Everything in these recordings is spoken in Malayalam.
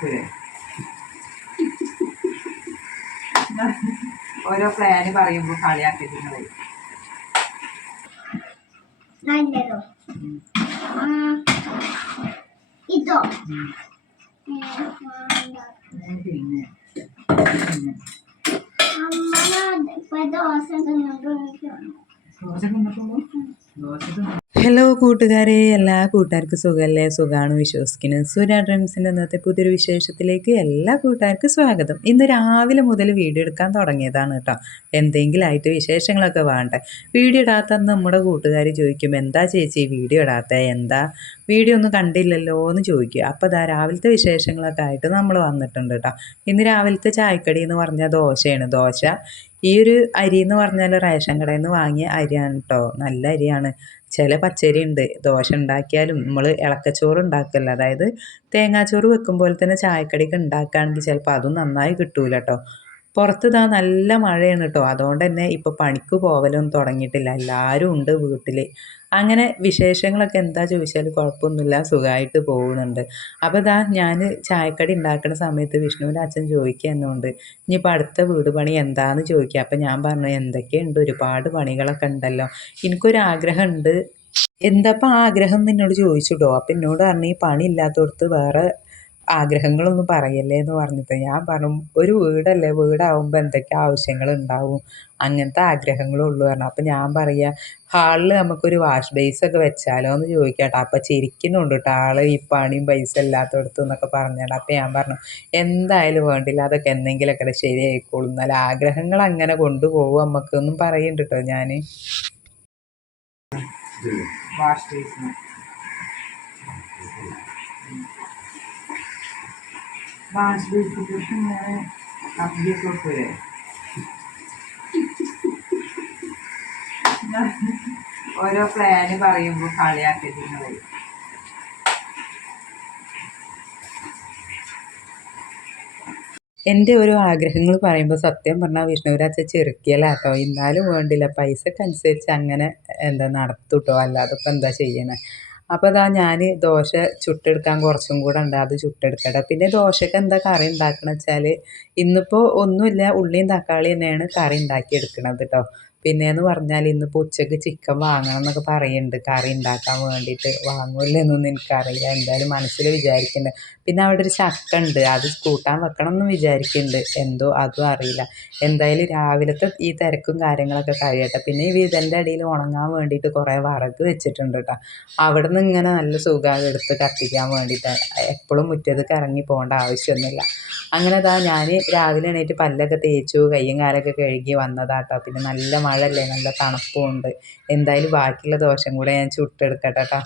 വെക്കൂലേ ഓരോ പ്ലാന് പറയുമ്പോൾ കളിയാക്കി നല്ലതോ? ഇതോ. പിന്നെ. ദോശ തിന്നിട്ടുള്ളൂ ദോശ തിന്നു ഹലോ കൂട്ടുകാരെ. എല്ലാ കൂട്ടുകാർക്കും സുഖമല്ലേ സുഖമാണ് വിശ്വസിക്കുന്നത് സൂര്യ ഡ്രീംസിന്റെ ഇന്നത്തെ പുതിയൊരു വിശേഷത്തിലേക്ക് എല്ലാ കൂട്ടുകാർക്കും സ്വാഗതം. ഇന്ന് രാവിലെ മുതൽ വീഡിയോ എടുക്കാൻ തുടങ്ങിയതാണ് കേട്ടോ. എന്തെങ്കിലും ആയിട്ട് വിശേഷങ്ങളൊക്കെ വേണ്ടേ. വീഡിയോ ഇടാത്തന്ന് നമ്മുടെ കൂട്ടുകാർ ചോദിക്കും എന്താ ചേച്ചി വീഡിയോ ഇടാത്ത? എന്താ? വീഡിയോ ഒന്നും കണ്ടില്ലല്ലോ? എന്ന് ചോദിക്കുക അപ്പോൾ ഇതാ രാവിലത്തെ വിശേഷങ്ങളൊക്കെ ആയിട്ട് നമ്മൾ വന്നിട്ടുണ്ട് കേട്ടോ. ഇന്ന് രാവിലത്തെ ചായക്കടി എന്ന് പറഞ്ഞാൽ ദോശയാണ്. ദോശ ഈ ഒരു അരി എന്ന് പറഞ്ഞാൽ റേഷൻ കടയിൽ നിന്ന് വാങ്ങിയ അരിയാണ് കേട്ടോ നല്ല അരിയാണ്. ചില പച്ചരി ഉണ്ട് ദോശ ഉണ്ടാക്കിയാലും നമ്മൾ ഇളക്കച്ചോറ് ഉണ്ടാക്കല്ല അതായത് തേങ്ങാച്ചോറ് പോലെ തന്നെ ചായക്കടിക്ക് ഉണ്ടാക്കുകയാണെങ്കിൽ ചിലപ്പോൾ അതും നന്നായി കിട്ടൂല കേട്ടോ പുറത്ത് ഇതാ നല്ല മഴയാണ് കേട്ടോ അതുകൊണ്ട് തന്നെ ഇപ്പോൾ പണിക്ക് പോവലൊന്നും തുടങ്ങിയിട്ടില്ല. എല്ലാവരും ഉണ്ട് വീട്ടിൽ അങ്ങനെ വിശേഷങ്ങളൊക്കെ എന്താ ചോദിച്ചാൽ കുഴപ്പമൊന്നുമില്ല. സുഖമായിട്ട് പോകുന്നുണ്ട്. അപ്പോൾ ഇതാ ഞാൻ ചായക്കടി ഉണ്ടാക്കുന്ന സമയത്ത് വിഷ്ണുവിന്റെ അച്ഛൻ ചോദിക്കുക എന്നുണ്ട് ഇനിയിപ്പോൾ അടുത്ത വീട് പണി എന്താണെന്ന് ചോദിക്കുക അപ്പോൾ ഞാൻ പറഞ്ഞു എന്തൊക്കെയുണ്ട്? ഒരുപാട് പണികളൊക്കെ ഉണ്ടല്ലോ. എനിക്കൊരാഗ്രഹമുണ്ട് എന്താപ്പം ആഗ്രഹം എന്നോട് ചോദിച്ചിട്ടോ അപ്പം എന്നോട് പറഞ്ഞു ഈ പണി ഇല്ലാത്തടത്ത് വേറെ ആഗ്രഹങ്ങളൊന്നും പറയല്ലേ എന്ന് പറഞ്ഞിട്ട് ഞാൻ പറഞ്ഞു ഒരു വീടല്ലേ വീടാവുമ്പോൾ എന്തൊക്കെ ആവശ്യങ്ങൾ ഉണ്ടാവും അങ്ങനത്തെ ആഗ്രഹങ്ങളുള്ളൂ പറഞ്ഞു. അപ്പം ഞാൻ പറയുക ഹാളിൽ നമുക്കൊരു വാഷ് ബേസ് ഒക്കെ വെച്ചാലോ എന്ന് ചോദിക്കട്ടോ. അപ്പം ചിരിക്കുന്നുണ്ട് കേട്ടോ ആൾ ഈ പണിയും പൈസ ഇല്ലാത്തടത്തു എന്നൊക്കെ പറഞ്ഞാണ് അപ്പം ഞാൻ പറഞ്ഞു എന്തായാലും വേണ്ടില്ല അതൊക്കെ എന്തെങ്കിലുമൊക്കെ ശരിയായിക്കോളും. എന്നാൽ ആഗ്രഹങ്ങൾ അങ്ങനെ കൊണ്ടുപോകും നമുക്കൊന്നും പറയുന്നുണ്ട് കേട്ടോ ഞാൻ വാഷ് ബേസിന്. ബേസിട്ട് ഇങ്ങനെ കപ്പിയൊക്കെ വെക്കൂലേ ഓരോ പ്ലാന് പറയുമ്പോൾ കളിയാക്കിയിട്ട് നിങ്ങൾ എന്റെ ഓരോ ആഗ്രഹങ്ങൾ പറയുമ്പോൾ സത്യം പറഞ്ഞാൽ വിഷ്ണുവിനച്ഛൻ ചെറുക്കിയലാട്ടോ. എന്നാലും വേണ്ടില്ല. പൈസക്കനുസരിച്ച് അങ്ങനെ എന്താ നടത്തൂട്ടോ. അല്ലാതെ ഇപ്പം എന്താ ചെയ്യണേ? അപ്പോൾ ഇതാ ഞാൻ ദോശ ചുട്ടെടുക്കാൻ കുറച്ചും കൂടെ ഉണ്ട്. അത് ചുട്ടെടുക്കട്ടെ. പിന്നെ ദോശയ്ക്ക് എന്താ കറി ഉണ്ടാക്കണം വെച്ചാൽ ഇന്നിപ്പോൾ ഒന്നുമില്ല. ഉള്ളിയും തക്കാളി തന്നെയാണ് കറി ഉണ്ടാക്കി എടുക്കണത് കേട്ടോ പിന്നെയെന്ന് പറഞ്ഞാൽ ഇന്നിപ്പോൾ ഉച്ചയ്ക്ക് ചിക്കൻ വാങ്ങണം എന്നൊക്കെ പറയുന്നുണ്ട് കറി ഉണ്ടാക്കാൻ വേണ്ടിയിട്ട് വാങ്ങൂല്ലെന്നൊന്നും എനിക്കറിയില്ല. എന്തായാലും മനസ്സിൽ വിചാരിക്കുന്നുണ്ട് പിന്നെ അവിടെ ഒരു ചക്ക ഉണ്ട് അത് കൂട്ടാൻ വെക്കണം എന്ന് വിചാരിക്കുന്നുണ്ട് എന്തോ അതും അറിയില്ല. എന്തായാലും രാവിലത്തെ ഈ തിരക്കും കാര്യങ്ങളൊക്കെ കഴിയട്ടെ. പിന്നെ ഈ വിതലിന്റെ അടിയിൽ ഉണങ്ങാൻ വേണ്ടിയിട്ട് കുറേ വിറക് വെച്ചിട്ടുണ്ട് കേട്ടോ അവിടെ നിന്ന് ഇങ്ങനെ നല്ല സുഖം എടുത്ത് കത്തിക്കാൻ വേണ്ടിയിട്ട് എപ്പോഴും മുറ്റത്തേക്ക് ഇറങ്ങി പോകേണ്ട ആവശ്യമൊന്നുമില്ല. അങ്ങനെ അതാ ഞാൻ രാവിലെ എണീറ്റ് പല്ലൊക്കെ തേച്ചു കയ്യും കാലൊക്കെ കഴുകി വന്നതാ വന്നതാട്ടോ പിന്നെ നല്ല മഴയല്ലേ? നല്ല തണുപ്പും ഉണ്ട്. എന്തായാലും ബാക്കിയുള്ള ദോശം കൂടെ ഞാൻ ചുട്ടെടുക്കട്ടെ കേട്ടോ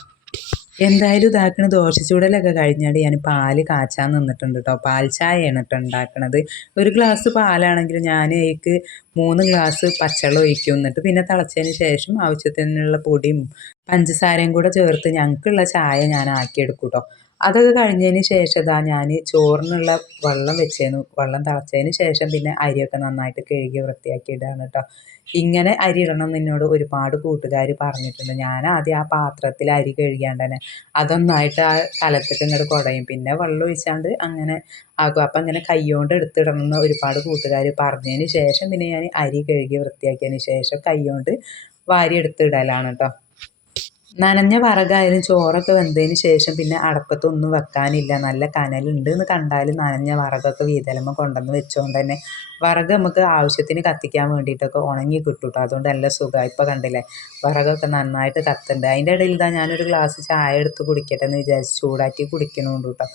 എന്തായാലും ഇതാക്കണ ദോശ ചൂടലൊക്കെ കഴിഞ്ഞാൽ ഞാൻ പാൽ കാച്ചാൻ നിന്നിട്ടുണ്ട് കേട്ടോ പാൽ ചായയാണ് കേട്ടോ ഉണ്ടാക്കണത് ഒരു ഗ്ലാസ് പാലാണെങ്കിൽ ഞാൻ അതിക്ക് മൂന്ന് ഗ്ലാസ് പച്ചവെള്ളം ഒഴിക്കും. എന്നിട്ട് പിന്നെ തിളച്ചതിന് ശേഷം ആവശ്യത്തിനുള്ള പൊടിയും പഞ്ചസാരയും കൂടെ ചേർത്ത് ഞങ്ങൾക്കുള്ള ചായ ഞാൻ ആക്കിയെടുക്കും കേട്ടോ അതൊക്കെ കഴിഞ്ഞതിന് ശേഷം ഇതാ ഞാൻ ചോറിനുള്ള വെള്ളം വെച്ചേനു. വെള്ളം തിളച്ചതിന് ശേഷം പിന്നെ അരിയൊക്കെ നന്നായിട്ട് കഴുകി വൃത്തിയാക്കി ഇടാണ് കേട്ടോ ഇങ്ങനെ അരി ഇടണം എന്ന് എന്നോട് ഒരുപാട് കൂട്ടുകാർ പറഞ്ഞിട്ടുണ്ട്. ഞാൻ ആദ്യം ആ പാത്രത്തിൽ അരി കഴുകിയാണ്ട് തന്നെ അതൊന്നായിട്ട് ആ കലത്തിട്ട് ഇങ്ങോട്ട് കുടയും. പിന്നെ വെള്ളം ഒഴിച്ചാണ്ട് അങ്ങനെ ആക്കും. അപ്പം അങ്ങനെ കൈകൊണ്ട് എടുത്തിടണം എന്ന് ഒരുപാട് കൂട്ടുകാർ പറഞ്ഞതിന് ശേഷം പിന്നെ ഞാൻ അരി കഴുകി വൃത്തിയാക്കിയതിന് ശേഷം കൈകൊണ്ട് വാരി എടുത്തിടലാണ് കേട്ടോ നനഞ്ഞ വറകായാലും ചോറൊക്കെ വെന്തതിന് ശേഷം പിന്നെ അടുപ്പത്തൊന്നും വെക്കാനില്ല. നല്ല കനലുണ്ട് എന്ന് കണ്ടാൽ നനഞ്ഞ വറകൊക്കെ വീതലമ്മ കൊണ്ടുവന്ന് വെച്ചുകൊണ്ട് തന്നെ വറക് നമുക്ക് ആവശ്യത്തിന് കത്തിക്കാൻ വേണ്ടിയിട്ടൊക്കെ ഉണങ്ങി കിട്ടും കേട്ടോ അതുകൊണ്ട് നല്ല സുഖമായി ഇപ്പോൾ കണ്ടില്ലേ വറകൊക്കെ നന്നായിട്ട് കത്തുന്നുണ്ട് അതിന്റെ ഇടയിൽ ഇതാ ഞാനൊരു ഗ്ലാസ് ചായ എടുത്ത് കുടിക്കട്ടെ എന്ന് വിചാരിച്ച് ചൂടാക്കി കുടിക്കണമുണ്ട് കേട്ടോ.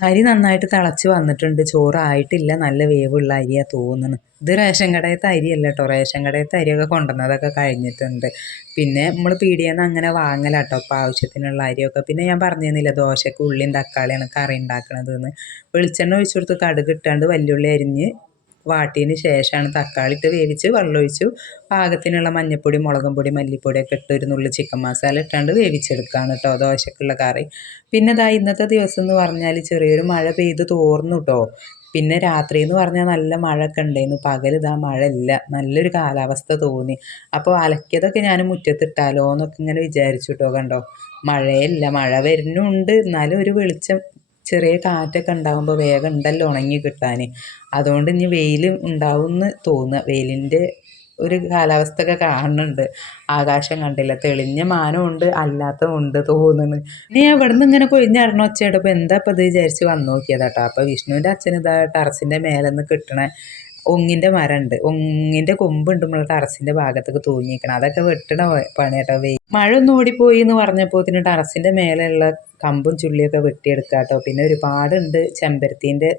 അരി നന്നായിട്ട് തിളച്ച് വന്നിട്ടുണ്ട്. ചോറായിട്ടില്ല. നല്ല വേവുള്ള അരിയാ തോന്നുന്നു. ഇത് റേഷൻ കടയത്തെ അരിയല്ല കേട്ടോ റേഷൻ കടയത്തെ അരിയൊക്കെ കൊണ്ടുവന്നതൊക്കെ കഴിഞ്ഞിട്ടുണ്ട്. പിന്നെ നമ്മൾ പീടിയെന്ന് അങ്ങനെ വാങ്ങലാട്ടോ. അപ്പോൾ ആവശ്യത്തിനുള്ള അരിയൊക്കെ. പിന്നെ ഞാൻ പറഞ്ഞിരുന്നില്ല ദോശയ്ക്ക് ഉള്ളിയും തക്കാളിയാണ് കറി ഉണ്ടാക്കണത് എന്ന് വെളിച്ചെണ്ണ ഒഴിച്ചു കൊടുത്ത് കടുക് ഇട്ടാണ്ട് വല്യുള്ളി അരിഞ്ഞ് വാട്ടിയതിന് ശേഷമാണ് തക്കാളി ഇട്ട് വേവിച്ച് വെള്ളമൊഴിച്ചു. പാകത്തിനുള്ള മഞ്ഞൾപ്പൊടി മുളകും പൊടി മല്ലിപ്പൊടിയൊക്കെ ഇട്ട് ഒരു നുള്ളി ചിക്കൻ മസാല ഇട്ടാണ്ട് വേവിച്ചെടുക്കുകയാണ് കേട്ടോ ദോശക്കുള്ള കറി. പിന്നെ ഇതാ ഇന്നത്തെ ദിവസം എന്ന് പറഞ്ഞാൽ ചെറിയൊരു മഴ പെയ്ത് തോർന്നു കേട്ടോ പിന്നെ രാത്രി എന്ന് പറഞ്ഞാൽ നല്ല മഴയൊക്കെ ഉണ്ടായിരുന്നു പകൽ ഇതാ മഴ ഇല്ല നല്ലൊരു കാലാവസ്ഥ തോന്നി. അപ്പോൾ അലക്കിയതൊക്കെ ഞാൻ മുറ്റത്തിട്ടാലോ എന്നൊക്കെ ഇങ്ങനെ വിചാരിച്ചു കേട്ടോ കണ്ടോ. മഴയല്ല. മഴ വരുന്നുണ്ട്. എന്നാലും ഒരു വെളിച്ചം ചെറിയ കാറ്റൊക്കെ ഉണ്ടാകുമ്പോൾ വേഗം ഉണ്ടല്ലോ ഉണങ്ങി കിട്ടാൻ അതുകൊണ്ട് ഇനി വെയിൽ ഉണ്ടാവുമെന്ന് തോന്നുക വെയിലിന്റെ ഒരു കാലാവസ്ഥ ഒക്കെ കാണുന്നുണ്ട്. ആകാശം കണ്ടില്ല. തെളിഞ്ഞ മാനമുണ്ട് അല്ലാത്തതുണ്ട് തോന്നുന്നു. ഇനി ഞാൻ ഇവിടുന്ന് ഇങ്ങനെ കൊഴിഞ്ഞാടണ ഒച്ചയിടപ്പോൾ എന്താ ഇപ്പം ഇത് വിചാരിച്ച് വന്നു നോക്കിയതാട്ടോ. അപ്പോൾ വിഷ്ണുവിന്റെ അച്ഛൻ ഇതാ ടെറസിന്റെ മേലെ നിന്ന് കിട്ടണ ഒങ്ങിന്റെ മരമുണ്ട് ഒങ്ങിന്റെ കൊമ്പുണ്ട് നമ്മളെ ടെറസിന്റെ ഭാഗത്തൊക്കെ തൂങ്ങിക്കണം അതൊക്കെ വെട്ടണ പണി കേട്ടോ. വെയിൽ മഴ ഒന്ന് ഓടിപ്പോയി എന്ന് പറഞ്ഞപ്പോൾ ഇതിന് ടെറസിന്റെ മേലെയുള്ള കമ്പും ചുള്ളിയൊക്കെ വെട്ടിയെടുക്കുക കേട്ടോ പിന്നെ ഒരുപാടുണ്ട് ചെമ്പരത്തീന്റെ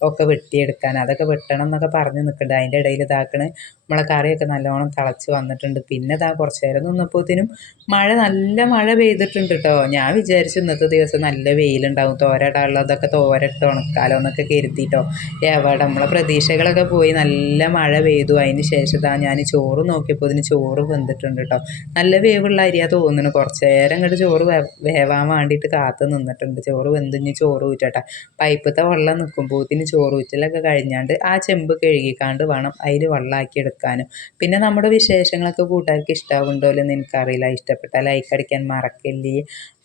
ഒക്കെ വെട്ടിയെടുക്കാൻ. അതൊക്കെ വെട്ടണം എന്നൊക്കെ പറഞ്ഞ് നിൽക്കുന്നുണ്ട് അതിന്റെ ഇടയിൽ ഇതാക്കണ് നമ്മളെ കറിയൊക്കെ നല്ലോണം തിളച്ച് വന്നിട്ടുണ്ട്. പിന്നെ ഇതാ കുറച്ച് നേരം നിന്നപ്പോഴത്തേനും മഴ നല്ല മഴ പെയ്തിട്ടുണ്ട് കേട്ടോ ഞാൻ വിചാരിച്ചു ഇന്നത്തെ ദിവസം നല്ല വെയിലുണ്ടാവും. തോരയിടാനുള്ളതൊക്കെ തോരട്ട് ഉണക്കാലോ എന്നൊക്കെ കരുതിയിട്ടോ എവിടെ നമ്മളെ പ്രതീക്ഷകളൊക്കെ പോയി നല്ല മഴ പെയ്തു. അതിന് ശേഷം ഇതാ ഞാൻ ചോറ് നോക്കിയപ്പോൾ ഇതിന് ചോറ് വെന്തിട്ടുണ്ട് കേട്ടോ നല്ല വേവുള്ള അരിയാ തോന്നുന്നു. കുറച്ച് നേരം ഇങ്ങോട്ട് ചോറ് വേവാൻ വേണ്ടിയിട്ട് കാത്തു നിന്നിട്ടുണ്ട്. ചോറ് വെന്തിഞ്ഞ് ചോറ് ഊറ്റട്ടെ. പൈപ്പത്തെ വെള്ളം നിൽക്കുമ്പോഴത്തേന് ചോറ് ഊറ്റലൊക്കെ കഴിഞ്ഞാണ്ട് ആ ചെമ്പ് കഴുകിക്കാണ്ട് വേണം അതിൽ വെള്ളമാക്കി എടുക്കാനും പിന്നെ നമ്മുടെ വിശേഷങ്ങളൊക്കെ കൂട്ടുകാർക്ക് ഇഷ്ടമാവുണ്ടോ എന്ന് എനിക്കറിയില്ല. ഇഷ്ടപ്പെട്ടാൽ ലൈക്ക് അടിക്കാൻ മറക്കല്ലേ.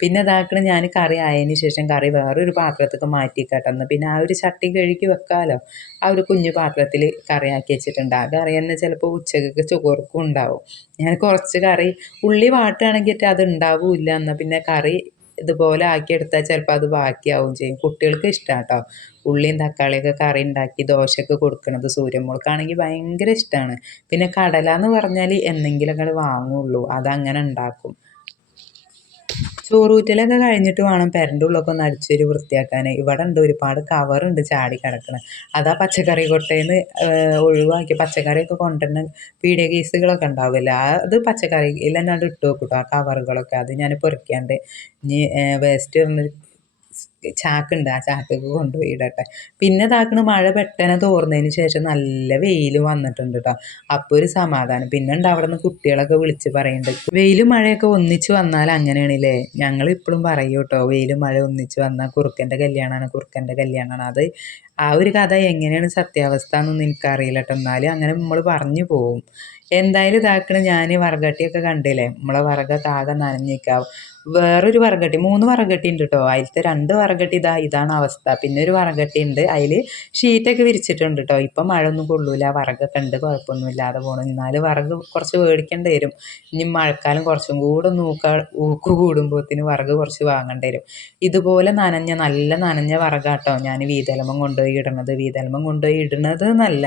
പിന്നെ ഇതാക്കണ ഞാൻ കറി ആയതിന് ശേഷം കറി വേറൊരു പാത്രത്തേക്ക് മാറ്റി കട്ടെന്ന് പിന്നെ ആ ഒരു ചട്ടി കഴുകി വെക്കാമല്ലോ ആ ഒരു കുഞ്ഞു പാത്രത്തിൽ കറിയാക്കി വെച്ചിട്ടുണ്ട്. ആ കറി തന്നെ ചിലപ്പോൾ ഉച്ചക്കൊക്കെ ചോർക്കും ഉണ്ടാവും. ഞാൻ കുറച്ച് കറി ഉള്ളി വാട്ടുകയാണെങ്കിൽ അത് ഉണ്ടാവില്ല. എന്നാൽ പിന്നെ കറി ഇതുപോലെ ആക്കിയെടുത്താൽ ചിലപ്പോൾ അത് ബാക്കിയാവും ചെയ്യും. കുട്ടികൾക്ക് ഇഷ്ടമാണ് കേട്ടോ ഉള്ളിയും തക്കാളിയൊക്കെ കറി ഉണ്ടാക്കി ദോശയൊക്കെ കൊടുക്കുന്നത് സൂര്യമ്മൾക്കാണെങ്കിൽ ഭയങ്കര ഇഷ്ടമാണ് പിന്നെ കടല എന്ന് പറഞ്ഞാൽ എന്നെങ്കിലും അങ്ങനെ വാങ്ങുള്ളൂ. അതങ്ങനെ ഉണ്ടാക്കും ചോറൂറ്റലൊക്കെ കഴിഞ്ഞിട്ട് വേണം പെരന്റെ ഉള്ളൊക്കെ ഒന്ന് അടിച്ചൊരു വൃത്തിയാക്കാൻ ഇവിടെ ഉണ്ട് ഒരുപാട് കവറുണ്ട് ചാടി കിടക്കണം. അതാ പച്ചക്കറി കൊട്ടേന്ന് ഒഴിവാക്കി. പച്ചക്കറിയൊക്കെ കൊണ്ടുവരുന്ന പീഡിയ കേസുകളൊക്കെ ഉണ്ടാവില്ല അത് പച്ചക്കറി തന്നെ ഇട്ട് വെക്കും ആ കവറുകളൊക്കെ. അത് ഞാൻ പൊറിക്കാണ്ട് ഇനി വേസ്റ്റ് ചാക്കുണ്ട് ആ ചാക്കൊക്കെ കൊണ്ടുപോയി ഇടട്ടെ. പിന്നെ ഇതാക്കണ മഴ പെട്ടെന്ന് തോർന്നതിന് ശേഷം നല്ല വെയിൽ വന്നിട്ടുണ്ട് കേട്ടോ അപ്പോൾ ഒരു സമാധാനം. പിന്നെ ഉണ്ട് അവിടെ നിന്ന് കുട്ടികളൊക്കെ വിളിച്ച് പറയുന്നുണ്ട് വെയിലും മഴയൊക്കെ ഒന്നിച്ച് വന്നാൽ അങ്ങനെയാണല്ലേ? ഞങ്ങൾ ഇപ്പോഴും പറയും കേട്ടോ വെയിലും മഴ ഒന്നിച്ച് വന്നാൽ കുറുക്കന്റെ കല്യാണമാണ് കുറുക്കന്റെ കല്യാണമാണ്. അത് ആ ഒരു കഥ എങ്ങനെയാണ് സത്യാവസ്ഥ എന്നൊന്നും എനിക്കറിയില്ല കേട്ടോ എന്നാലും അങ്ങനെ നമ്മൾ പറഞ്ഞു പോവും എന്തായാലും ഇതാക്കണ ഞാൻ വറകട്ടിയൊക്കെ കണ്ടില്ലേ? നമ്മളെ വറകൊക്കെ ആകെ നനഞ്ഞിരിക്കാവും വേറൊരു വറകട്ടി മൂന്ന് വറകട്ടി ഉണ്ട് കേട്ടോ അതിലത്തെ രണ്ട് വറകട്ടി ഇതാ ഇതാണ് അവസ്ഥ. പിന്നെ ഒരു വറകട്ടി ഉണ്ട് അതിൽ ഷീറ്റൊക്കെ വിരിച്ചിട്ടുണ്ട് കേട്ടോ ഇപ്പം മഴ ഒന്നും കൊള്ളൂല വറകൊക്കെ ഉണ്ട് കുഴപ്പമൊന്നും ഇല്ലാതെ പോകണം എന്നാലും വറക് കുറച്ച് മേടിക്കേണ്ടി വരും. ഇനി മഴക്കാലം കുറച്ചും കൂടെ നൂക്ക ഊക്ക് കൂടുമ്പോഴത്തേന് വറക് കുറച്ച് വാങ്ങേണ്ടി വരും. ഇതുപോലെ നനഞ്ഞ നല്ല നനഞ്ഞ വറകാട്ടോ ഞാൻ വീതലമം കൊണ്ടുപോയി ഇടണത്. വീതലമം കൊണ്ടുപോയി ഇടണത് എന്നല്ല.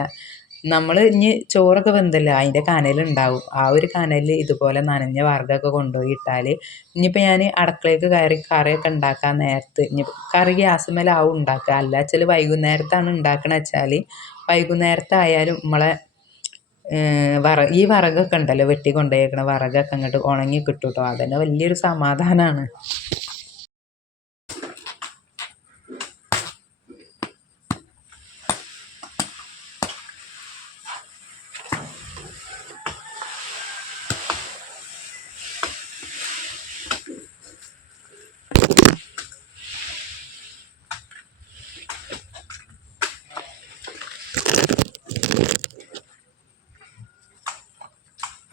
നമ്മൾ ഇനി ചോറൊക്കെ വെന്തല്ലോ അതിന്റെ കനലുണ്ടാവും. ആ ഒരു കനലിൽ ഇതുപോലെ നനഞ്ഞ വറുതൊക്കെ കൊണ്ടുപോയി ഇട്ടാൽ ഇനിയിപ്പോൾ ഞാൻ അടുക്കളയ്ക്ക് കയറി കറിയൊക്കെ ഉണ്ടാക്കാൻ നേരത്ത് ഇനി കറി ഗ്യാസുമേലാവും ഉണ്ടാക്കുക. അല്ല വെച്ചാൽ വൈകുന്നേരത്താണ് ഉണ്ടാക്കണ വെച്ചാൽ വൈകുന്നേരത്തായാലും നമ്മളെ വറ ഈ വിറകൊക്കെ ഉണ്ടല്ലോ വെട്ടി കൊണ്ടുപോയേക്കണ വിറകൊക്കെ അങ്ങോട്ട് ഉണങ്ങി കിട്ടും കേട്ടോ അതന്നെ വലിയൊരു സമാധാനമാണ്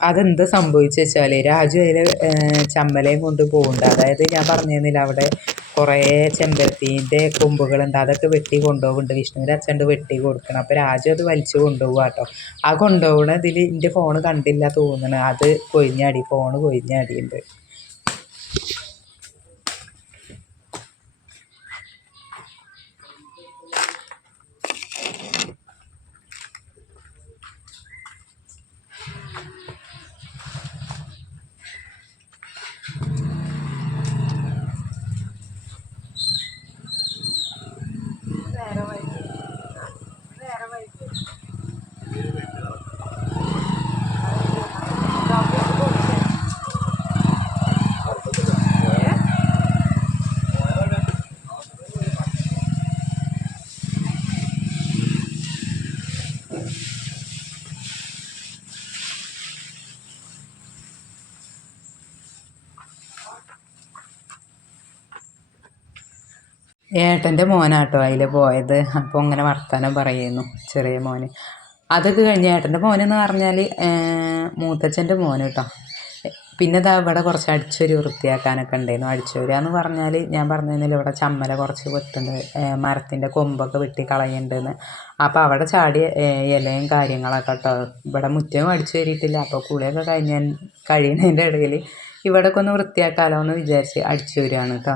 അതെന്ത് സംഭവിച്ചു വെച്ചാൽ രാജു അതിൽ ചമ്മലയും കൊണ്ട് പോകുന്നുണ്ട് അതായത് ഞാൻ പറഞ്ഞിരുന്നില്ല അവിടെ കുറേ ചെമ്പരത്തീന്റെ കൊമ്പുകളുണ്ട്. അതൊക്കെ വെട്ടി കൊണ്ടുപോകുന്നുണ്ട് വിഷ്ണുവിന്റെ അച്ഛന്റെ വെട്ടി കൊടുക്കണം. അപ്പോൾ രാജു അത് വലിച്ചു കൊണ്ടുപോകുക കേട്ടോ. ആ കൊണ്ടുപോകുന്നതിൽ എന്റെ ഫോൺ കണ്ടില്ല തോന്നണം. അത് കൊഴിഞ്ഞാടി ഫോൺ കൊഴിഞ്ഞാടിയുണ്ട്. ഏട്ടന്റെ മോനാട്ടോ അതിൽ പോയത്. അപ്പോൾ അങ്ങനെ വർത്തമാനം പറയുന്നു ചെറിയ മോന്. അതൊക്കെ കഴിഞ്ഞ് ഏട്ടന്റെ മോനെന്ന് പറഞ്ഞാൽ മൂത്തച്ഛന്റെ മോന് കേട്ടോ പിന്നെ ഇതാ ഇവിടെ കുറച്ച് അടിച്ചൊരു വൃത്തിയാക്കാനൊക്കെ ഉണ്ടായിരുന്നു അടിച്ചോരാന്ന് പറഞ്ഞാൽ ഞാൻ പറഞ്ഞതിൽ ഇവിടെ ചമ്മല കുറച്ച് വെട്ടുണ്ട്. മരത്തിന്റെ കൊമ്പൊക്കെ വെട്ടി കളയുന്നുണ്ടെന്ന് അപ്പോൾ അവിടെ ചാടി ഇലയും കാര്യങ്ങളൊക്കെ കേട്ടോ ഇവിടെ മുറ്റവും അടിച്ചു കയറിയിട്ടില്ല അപ്പോൾ കുളിയൊക്കെ കഴിഞ്ഞ കഴിയുന്നതിന്റെ ഇടയിൽ ഇവിടെയൊക്കെ ഒന്ന് വൃത്തിയാക്കാലോ എന്ന് വിചാരിച്ച് അടിച്ചു വരികയാണ് കേട്ടോ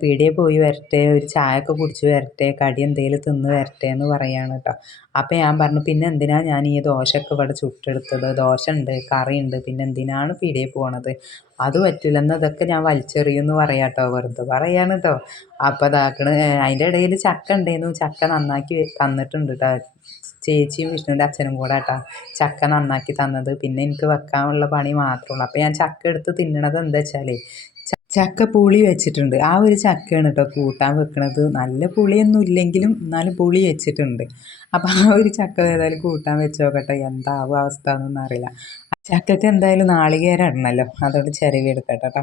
പീടികയിൽ പോയി വരട്ടെ ഒരു ചായ ഒക്കെ കുടിച്ച് വരട്ടെ കടി എന്തെങ്കിലും തിന്ന് വരട്ടെ എന്ന് പറയാണ് കേട്ടോ അപ്പോൾ ഞാൻ പറഞ്ഞു പിന്നെ എന്തിനാ ഞാൻ ഈ ദോശയൊക്കെ ഇവിടെ ചുട്ടെടുത്തത്? ദോശ ഉണ്ട് കറി ഉണ്ട് പിന്നെ എന്തിനാണ് പീടികയിൽ പോണത്? അത് പറ്റില്ലെന്ന് ഇതൊക്കെ ഞാൻ വലിച്ചെറിയുമെന്ന് പറയാം കേട്ടോ വെറുതെ പറയാണ് കേട്ടോ അപ്പോൾ അതാക്കണ് അതിന്റെ ഇടയിൽ ചക്ക ഉണ്ടായിരുന്നു ചക്ക നന്നാക്കി തന്നിട്ടുണ്ട് കേട്ടോ ചേച്ചിയും വിഷ്ണുവിന്റെ അച്ഛനും കൂടെ കേട്ടോ ചക്ക നന്നാക്കി തന്നത്. പിന്നെ എനിക്ക് വെക്കാനുള്ള പണി മാത്രമേ ഉള്ളൂ. ഞാൻ ചക്ക എടുത്ത് തിന്നണത് എന്താ വെച്ചാലേ ച- ചക്ക പുളി വെച്ചിട്ടുണ്ട്. ആ ഒരു ചക്കയാണ് കേട്ടോ കൂട്ടാൻ വെക്കണത്. നല്ല പുളിയൊന്നും ഇല്ലെങ്കിലും എന്നാലും പുളി വെച്ചിട്ടുണ്ട്. അപ്പോൾ ആ ഒരു ചക്ക ഏതായാലും കൂട്ടാൻ വെച്ച് നോക്കട്ടെ. എന്താവും അവസ്ഥ എന്നൊന്നും അറിയില്ല. ചക്കക്ക് എന്തായാലും നാളികേരം ഇടണമല്ലോ അതുകൊണ്ട് ചെറിയ എടുക്കട്ടെ കേട്ടോ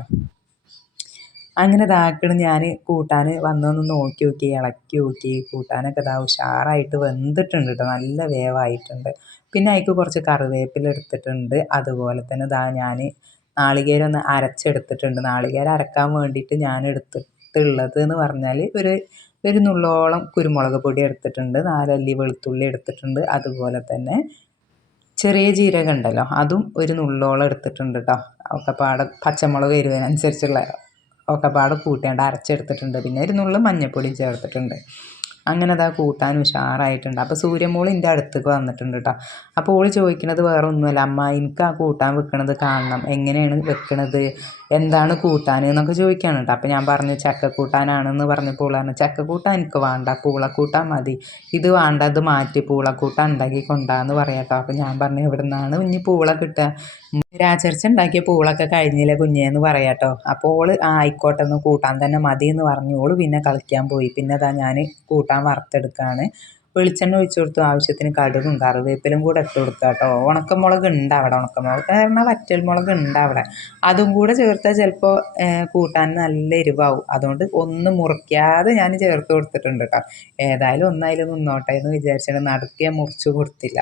അങ്ങനെ ഇതാക്കണം ഞാൻ കൂട്ടാൻ വന്നൊന്ന് നോക്കി നോക്കി ഇളക്കി നോക്കി. കൂട്ടാനൊക്കെ ഇതാ ഉഷാറായിട്ട് വെന്തിട്ടുണ്ട് കേട്ടോ നല്ല വേവായിട്ടുണ്ട്. പിന്നെ അതിക്ക് കുറച്ച് കറിവേപ്പില എടുത്തിട്ടുണ്ട്. അതുപോലെ തന്നെ ഇതാ ഞാൻ നാളികേരം ഒന്ന് അരച്ചെടുത്തിട്ടുണ്ട്. നാളികേരം അരക്കാൻ വേണ്ടിയിട്ട് ഞാൻ എടുത്തിട്ടുള്ളത് എന്ന് പറഞ്ഞാൽ ഒരു ഒരു നുള്ളോളം കുരുമുളക് പൊടി എടുത്തിട്ടുണ്ട്. നാലല്ലി വെളുത്തുള്ളി എടുത്തിട്ടുണ്ട്. അതുപോലെ തന്നെ ചെറിയ ജീരകം ഉണ്ടല്ലോ അതും ഒരു നുള്ളോളം എടുത്തിട്ടുണ്ട് കേട്ടോ ഒക്കെ പാടെ പച്ചമുളക് എരിവിനനുസരിച്ചുള്ള ഒക്കെ കൂട്ടേണ്ട അരച്ചെടുത്തിട്ടുണ്ട്. പിന്നെ ഒരു നുള്ളു മഞ്ഞൾപ്പൊടിയും ചേർത്തിട്ടുണ്ട്. അങ്ങനെ അതാ കൂട്ടാൻ ഉഷാറായിട്ടുണ്ട്. അപ്പോൾ സൂര്യമോൾ എന്റെ അടുത്തേക്ക് വന്നിട്ടുണ്ട് കേട്ടോ അപ്പോൾ ഓൾ ചോദിക്കണത് വേറെ ഒന്നുമല്ല അമ്മ എനിക്ക് ആ കൂട്ടാൻ വെക്കണത് കാണണം. എങ്ങനെയാണ് വെക്കണത്? എന്താണ് കൂട്ടാൻ എന്നൊക്കെ ചോദിക്കുകയാണ് കേട്ടോ. അപ്പോൾ ഞാൻ പറഞ്ഞു ചക്ക കൂട്ടാനാണെന്ന് പറഞ്ഞപ്പോൾ പൂളാണ് ചക്ക കൂട്ടാൻ എനിക്ക് വേണ്ട പൂളക്കൂട്ടാൻ മതി. ഇത് വേണ്ട ഇത് മാറ്റി പൂളക്കൂട്ടാൻ ഉണ്ടാക്കി കൊണ്ടാന്ന് പറയാം കേട്ടോ. അപ്പോൾ ഞാൻ പറഞ്ഞു ഇവിടെ നിന്നാണ് ഇനി പൂള കിട്ടുക? രാചർച്ച ഉണ്ടാക്കിയ പൂളൊക്കെ കഴിഞ്ഞില്ലേ കുഞ്ഞേന്ന് പറയാം കേട്ടോ. അപ്പോൾ ഓൾ ആയിക്കോട്ടെ ഒന്ന് കൂട്ടാൻ തന്നെ മതി എന്ന് പറഞ്ഞു. ഓൾ പിന്നെ കളിക്കാൻ പോയി. പിന്നെ അതാ ഞാൻ കൂട്ടാൻ വറുത്തെടുക്കുകയാണ് വെളിച്ചെണ്ണ ഒഴിച്ചു കൊടുത്തു. ആവശ്യത്തിന് കടുകും കറിവേപ്പിലും കൂടെ ഇട്ട് കൊടുക്കുക കേട്ടോ. ഉണക്കമുളക് ഉണ്ട് അവിടെ. ഉണക്കമുളക് കാരണം വറ്റൽ മുളക് ഉണ്ട് അവിടെ. അതും കൂടെ ചേർത്താൽ ചിലപ്പോൾ കൂട്ടാൻ നല്ല എരിവാവും. അതുകൊണ്ട് ഒന്നും മുറിക്കാതെ ഞാൻ ചേർത്ത് കൊടുത്തിട്ടുണ്ട് കേട്ടോ. ഏതായാലും ഒന്നായാലും നിന്നോട്ടെ എന്ന് വിചാരിച്ചിട്ട് നടത്തിയാൽ മുറിച്ച് കൊടുത്തില്ല.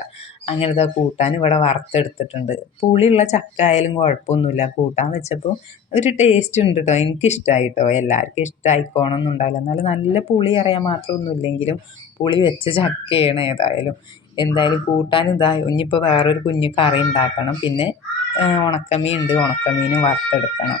അങ്ങനത്തെ കൂട്ടാൻ ഇവിടെ വറുത്തെടുത്തിട്ടുണ്ട്. പുളിയുള്ള ചക്ക ആയാലും കുഴപ്പമൊന്നുമില്ല. കൂട്ടാൻ വെച്ചപ്പോൾ ഒരു ടേസ്റ്റ് ഉണ്ട് കേട്ടോ. എനിക്കിഷ്ടമായി കേട്ടോ എല്ലാവർക്കും ഇഷ്ടമായിക്കോണമെന്നുണ്ടാവില്ല എന്നാലും നല്ല പുളി അറിയാൻ മാത്രമൊന്നുമില്ലെങ്കിലും പുളി വെച്ച ചക്കയാണ് ഏതായാലും. എന്തായാലും കൂട്ടാൻ ഇതായി. ഇനിയിപ്പോൾ വേറൊരു കുഞ്ഞു കറി ഉണ്ടാക്കണം പിന്നെ ഉണക്കമീൻ ഉണ്ട് ഉണക്കമീനും വറുത്തെടുക്കണം.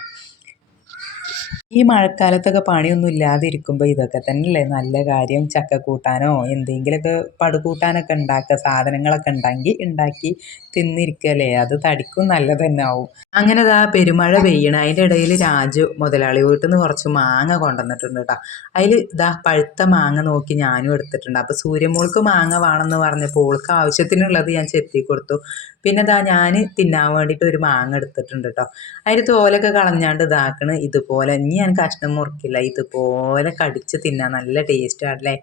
ഈ മഴക്കാലത്തൊക്കെ പണിയൊന്നും ഇല്ലാതിരിക്കുമ്പോൾ ഇതൊക്കെ തന്നെയല്ലേ നല്ല കാര്യം. ചക്ക കൂട്ടാനോ എന്തെങ്കിലുമൊക്കെ പടുകൂട്ടാനൊക്കെ ഉണ്ടാക്കുക സാധനങ്ങളൊക്കെ ഉണ്ടാക്കി ഉണ്ടാക്കി തിന്നിരിക്കല്ലേ? അത് തടിക്കും നല്ലതന്നെ ആവും. അങ്ങനെ ഇതാ പെരുമഴ പെയ്യണം. അതിന്റെ ഇടയിൽ രാജു മുതലാളി വീട്ടിൽ നിന്ന് കുറച്ച് മാങ്ങ കൊണ്ടുവന്നിട്ടുണ്ട് കേട്ടോ. അതിൽ ഇതാ പഴുത്ത മാങ്ങ നോക്കി ഞാനും എടുത്തിട്ടുണ്ട്. അപ്പോൾ സൂര്യമോൾക്ക് മാങ്ങ വേണമെന്ന് പറഞ്ഞപ്പോൾ ഓൾക്ക് ആവശ്യത്തിനുള്ളത് ഞാൻ ചെത്തി കൊടുത്തു. പിന്നെ ഇതാ ഞാൻ തിന്നാൻ വേണ്ടിയിട്ട് ഒരു മാങ്ങ എടുത്തിട്ടുണ്ട് കേട്ടോ അതിൽ തോലൊക്കെ കളഞ്ഞാണ്ട് ഇതാക്കണ്. ഇതുപോലെ ഇനി ഞാൻ കഷ്ണം മുറിക്കില്ല. ഇതുപോലെ കടിച്ച് തിന്നാൻ നല്ല ടേസ്റ്റാണല്ലേ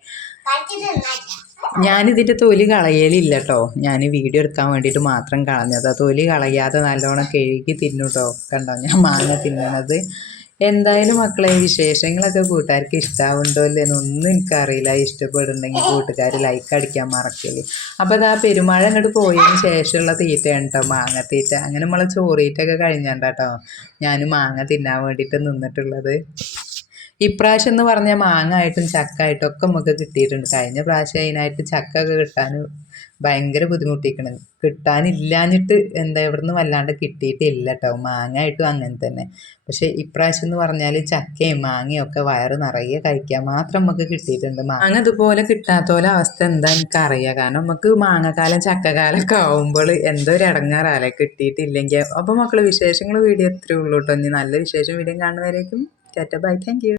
ഞാനിതിന്റെ തൊലി കളയലില്ല കേട്ടോ ഞാൻ വീഡിയോ എടുക്കാൻ വേണ്ടിയിട്ട് മാത്രം കളഞ്ഞതാണ് തൊലി കളയാതെ നല്ലോണം കഴുകി തിന്നു കേട്ടോ കണ്ടോ? ഞാൻ മാങ്ങ തിന്നണത്. എന്തായാലും മക്കളെ വിശേഷങ്ങളൊക്കെ കൂട്ടുകാർക്ക് ഇഷ്ടാവുണ്ടോ ഇല്ലെന്നൊന്നും എനിക്കറിയില്ല. ഇഷ്ടപ്പെടുന്നുണ്ടെങ്കിൽ കൂട്ടുകാർ ലൈക്ക് അടിക്കാൻ മറക്കൽ അപ്പോൾ ആ പെരുമഴ അങ്ങോട്ട് പോയതിന് ശേഷമുള്ള തീറ്റയാണ് കേട്ടോ മാങ്ങ തീറ്റ. അങ്ങനെ നമ്മളെ ചോറീറ്റൊക്കെ കഴിഞ്ഞാട്ടോ ഞാൻ മാങ്ങ തിന്നാൻ വേണ്ടിയിട്ട് നിന്നിട്ടുള്ളത്. ഇപ്രാവശ്യം എന്ന് പറഞ്ഞാൽ മാങ്ങ ആയിട്ടും ചക്ക ആയിട്ടും ഒക്കെ നമുക്ക് കിട്ടിയിട്ടുണ്ട്. കഴിഞ്ഞ പ്രാവശ്യം അതിനായിട്ട് ചക്ക ഒക്കെ കിട്ടാൻ ഭയങ്കര ബുദ്ധിമുട്ടിക്കണത് കിട്ടാനില്ലാഞ്ഞിട്ട് എന്താ ഇവിടുന്ന് വല്ലാണ്ട് കിട്ടിയിട്ടില്ല കേട്ടോ മാങ്ങ ആയിട്ടും അങ്ങനെ തന്നെ. പക്ഷെ ഇപ്രാവശ്യം എന്ന് പറഞ്ഞാൽ ചക്കയും മാങ്ങയും ഒക്കെ വയറ് നിറയെ കഴിക്കാൻ മാത്രം നമുക്ക് കിട്ടിയിട്ടുണ്ട്. മാങ്ങ ഇതുപോലെ കിട്ടാത്ത പോലെ അവസ്ഥ എന്താ എനിക്കറിയാം. കാരണം നമുക്ക് മാങ്ങക്കാലം ചക്കക്കാലമൊക്കെ ആവുമ്പോൾ എന്തോ ഒരു ഇടങ്ങാറാലേ കിട്ടിയിട്ടില്ലെങ്കിൽ. അപ്പോൾ മക്കൾ വിശേഷങ്ങൾ വീഡിയോ എത്രയേ ഉള്ളൂ കേട്ടോ. ഇനി നല്ല വിശേഷം വീഡിയോ കാണുന്നവരേക്കും. ബൈ. Thank you.